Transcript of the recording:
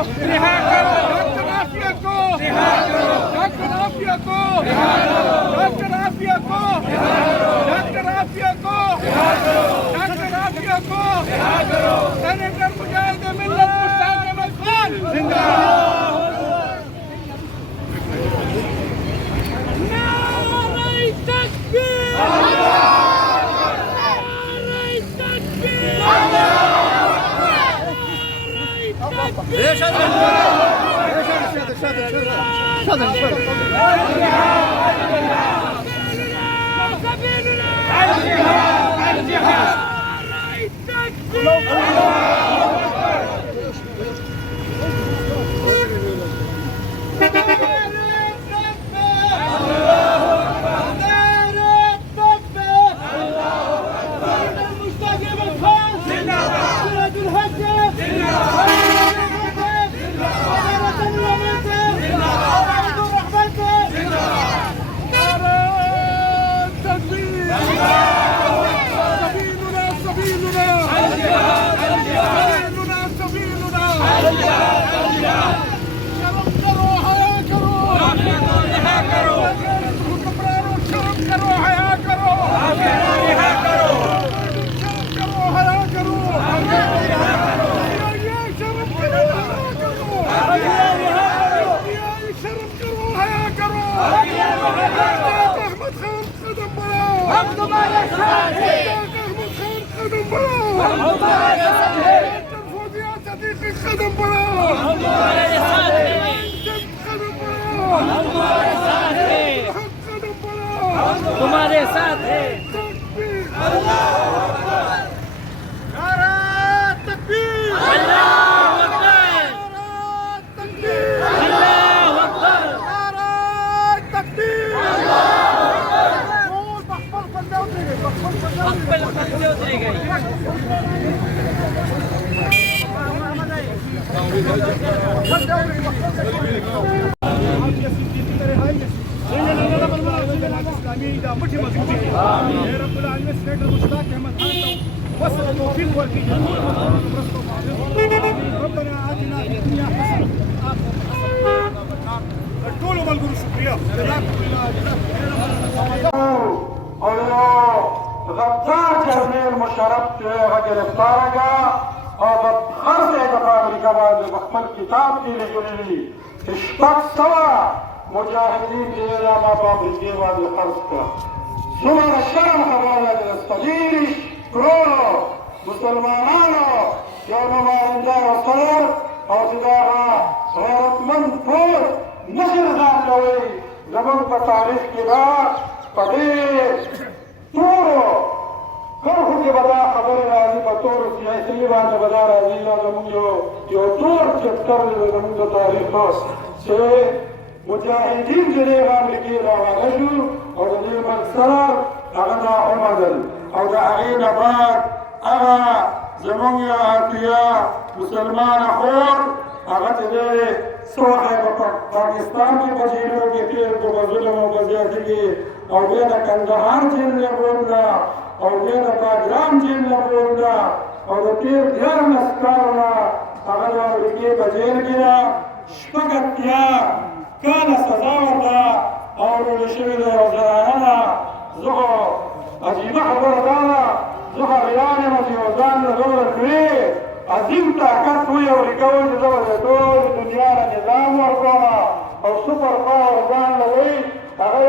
रिहा करो डॉक्टर आफिया को, रिहा करो डॉक्टर आफिया को, रिहा करो डॉक्टर आफिया को, रिहा करो डॉक्टर आफिया को, रिहा करो डॉक्टर आफिया को, रिहा करो सेनेटर मुजाहिद मिल्लत मुश्ताक अहमद खान जिंदाबाद। नारे तकबीर, नारे तकबीर, हम तुम्हारे साथ हैं, कदम बढ़ाओ, हमारे साथ हैं, फौजिया सदीकी कदम बढ़ाओ, हमारे साथ हैं, कदम बढ़ाओ, हमारे साथ हैं, कदम बढ़ाओ, तुम्हारे साथ हैं। अल्लाहू अकबर, नारा तकबीर, अल्लाहू अकबर, नारा तकबीर, अल्लाहू अकबर, नारा तकबीर, غدار جرنیل مشرف गिरफ्तार का और हर दफा अमेरिका वाले मखमल किताब की लिखी इश्क सवा मुजाहिदीन के नामा बाप के वाले खर्च का सुमर शर्म हवाला दस्तगीर करो मुसलमानों जो नुमाइंदा और सदर और सिदारा गैरतमंद फौज नशर दान लवे जमन का तारीख के बाद पढ़े तोड़ो खरखु के बदा खबर राजी बतौर सियासी बात बदा राजी ना जमुंगो जो तोड़ चक्कर जमुंगो तारीख से मुजाहिदीन जनेवा लिखी रहा रजू और जनेवा मकसर अगना उमदल और अगीन बाद अगा जमुंगा आतिया मुसलमान खोर अगते सोहे पाकिस्तान के वजीरों के फिर को मजलूमों को ज्यादती और बेना कंदहार जेल में बोलना और बेना बागराम जेल में बोलना और फिर घर नस्कारना अगर और ये बजेल गिरा शपगत्या कान सजावता और लशमिल वज़राना ज़ुहो अजीब खबर दाना ज़ुहो रियाने मजी वज़ान ज़ोर क्री अजीम ताकत हुई और रिकवर ज़ोर ज़ोर दुनिया निज़ाम और सुपर पावर दान हुई अगर